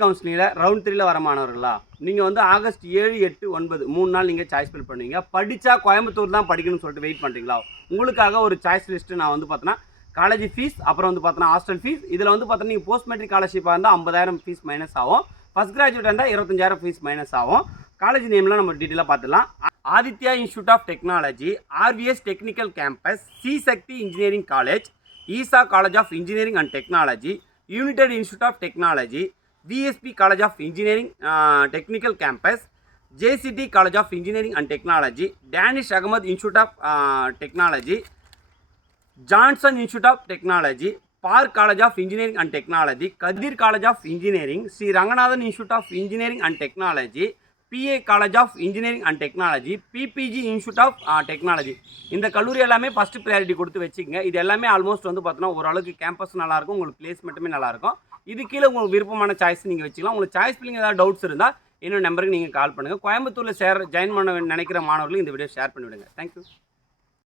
கவுன்சிலிங்கில் ரவுண்ட் 3ல வர மாணவர்களா நீங்கள் வந்து ஆகஸ்ட் 7, 8, 9 3 நாள் நீங்கள் சாய்ஸ் ஃபில் பண்ணுவீங்க. படித்தா கோயம்புத்தூர் தான் படிக்கணும்னு சொல்லிட்டு வெயிட் பண்ணுறீங்களா? உங்களுக்காக ஒரு சாய்ஸ் லிஸ்ட்டு நான் வந்து பார்த்தோன்னா காலேஜ் ஃபீஸ், அப்புறம் வந்து பார்த்தோன்னா ஹாஸ்டல் ஃபீஸ், இதில் வந்து பார்த்தோன்னா நீங்கள் போஸ்ட் மெட்ரிக் ஸ்காலர்ஷிப்பாக இருந்தால் 50,000 ஃபீஸ் மைனஸ் ஆகும். ஃபஸ்ட் கிராஜுவேட் இருந்தால் 25,000 ஃபீஸ் மைனஸ் ஆகும். காலேஜ் நேம்லாம் நம்ம டீட்டெயிலாக பார்த்துலாம். Aditya institute of technology, RVS technical campus, C Sakthi engineering college, Easa college of engineering and technology, united institute of technology, VSP College of Engineering Technical Campus, JCT College of Engineering and Technology, Danish Ahmed Institute of Technology, Johnson Institute of Technology, Park College of Engineering and Technology, Kadir College of Engineering, Sri Ranganathan Institute of Engineering and Technology, PA College of Engineering and Technology, PPG Institute of Technology. இந்த கல்லூரி எல்லாமே first priority கொடுத்து வச்சுக்கங்க. இது எல்லாமே almost வந்து பார்த்தோன்னா ஓரளவுக்கு கேம்பஸ் நல்லாயிருக்கும், உங்களுக்கு பிளேஸ்மெண்ட்டுமே நல்லாயிருக்கும். இது கீழே உங்களுக்கு விருப்பமான சாய்ஸ் நீங்கள் வச்சுக்கலாம். உங்களுக்கு சாய்ஸ் ஃபில்லிங் ஏதாவது டவுட்ஸ் இருந்தால் என்னோட நம்பருக்கு நீங்கள் கால் பண்ணுங்கள். கோயம்புத்தூரில் ஜாயின் பண்ண நினைக்கிற மாணவர்களுக்கு இந்த வீடியோ ஷேர் பண்ணிவிடுங்க. தேங்க்யூ.